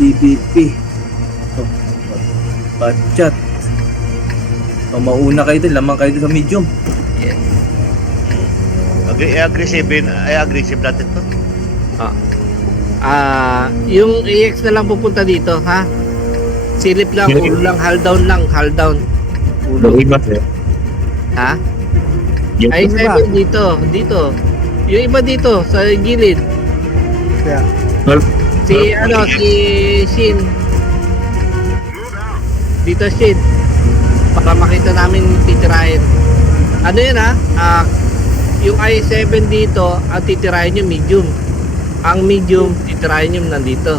DBP. Batchat. Mauna kayo din, lamang kayo din sa medium. Yes. Aggressive natin to. Yung EX na lang pupunta dito, ha? Silip lang, ulo lang, hull down. Ulo. Ha? Ay, 7 dito. Yung iba dito, sa gilid. Kaya, Si Shin. Dito, Shin. Para makita namin titirahin. Ano yun, ha? Yung i7 dito, ang titirahin yung medium. Ang medium, titirahin yung nandito.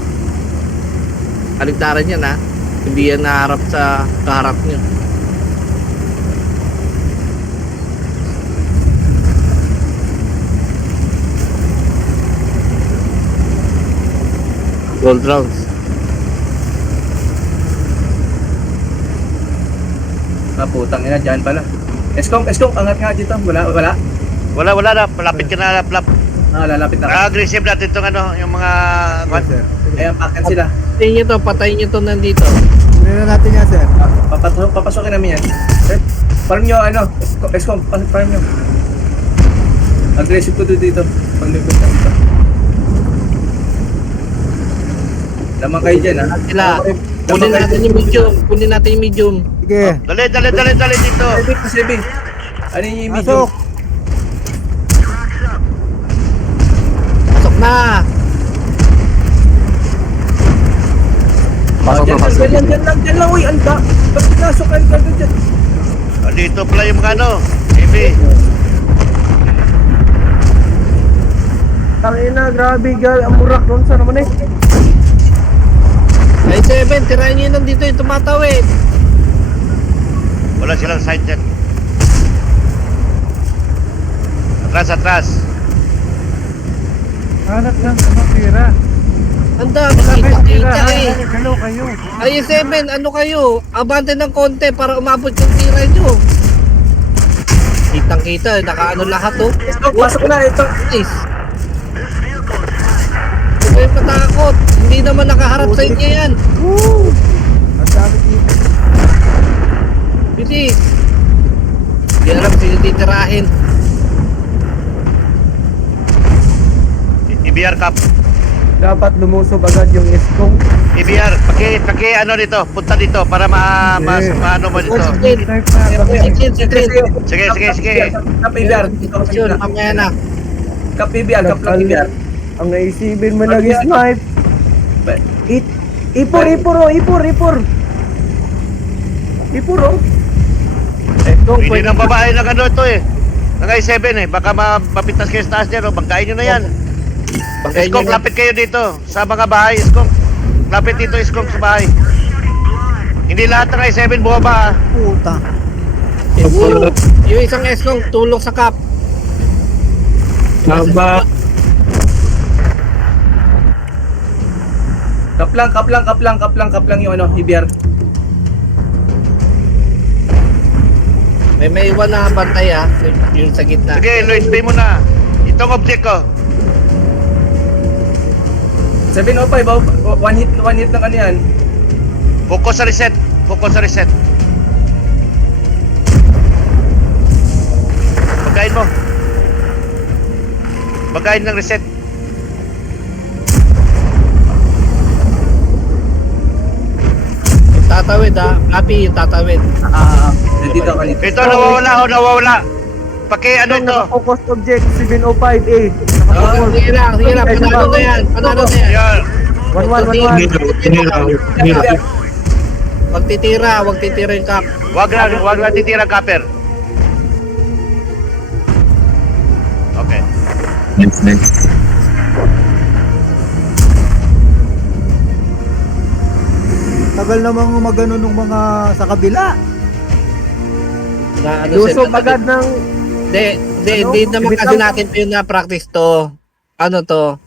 Kaligtaran yan, ha? Hindi yan naharap sa kaharap nyo. Gold rounds. Putang ina, dyan pala. Eskom, angat nga dito. Wala. Wala na. Palapit ka na, Plap. Lalapit na. Aggressive natin tong yung mga... yes, sir. Ayan, pakan sila. Patayin nyo to nandito. Kunin na natin yan, sir. Papasokin namin yan. Farm nyo, Eskom, farm nyo. Aggressive ko dito. Pag may punta dito. Lamang kayo dyan, ha? Sila. Kunin natin yung medium. Sige. Dali dito. Saving. Ano yung Pasok. medium? Pasok na. Dyan lang, uy, anda. Ba't pinasok kayo kagad dyan? Dito pala yung mga heavy. Tangina, grabe, gal. Ang murak doon sa naman eh. Ay, 7, tirahin nyo nandito yung tumatawid. Wala silang side dyan. Atras. Hanap lang, pira. Ang dami, kita eh. Hello kayo. Ay, 7, ano kayo? Abante ng konti para umabot yung tira nyo. Kitang-kita, nakaano lahat oh. Pasok na, ito. Nice. Huwag kayong matakot. Hindi naman nakaharap sa inyo yan. Woo! Ang dami dito. Bilis. Hindi alam sino titirahin. EBR Cup. Dapat lumusob agad yung Eskom. EBR, paki dito, punta dito para maano mo dito. Sige. Sige. Kap PBR. Yun, mamaya na. Kap PBR, kap lang PBR. Ang naisipin mo nag-snipe. Ipor. Hindi nang babae ng ito eh. Ng i7 eh. Baka mapitas kayo sa taas dyan. Bangkain nyo na yan. Iskong, lapit kayo dito. Sa mga bahay, Iskong. Lapit dito, Iskong, sa bahay. Hindi lahat ng i7 bumaba. Puta. Yung isang eskong tulong sa cup. Kap lang yung EBR. May iwan na bantay yung sa gitna. Sige, Lloyd, pay mo na. Itong object ko. 705, one hit ng ano yan. Focus sa reset. Bagayin ng reset. Tatawid Happy yung tatawid. Nandito ka dito. Ito, nawawala. Paki ito. Focus object 7058. Sige lang, panalo na yan. Yan. 1111. Wag titira yung cup. Wag na titira copper. Okay. Next. Tagal namang magano nung mga sa kabila. Na, Lusob agad ng Hindi naman kasi natin yung na-practice to. Ano to?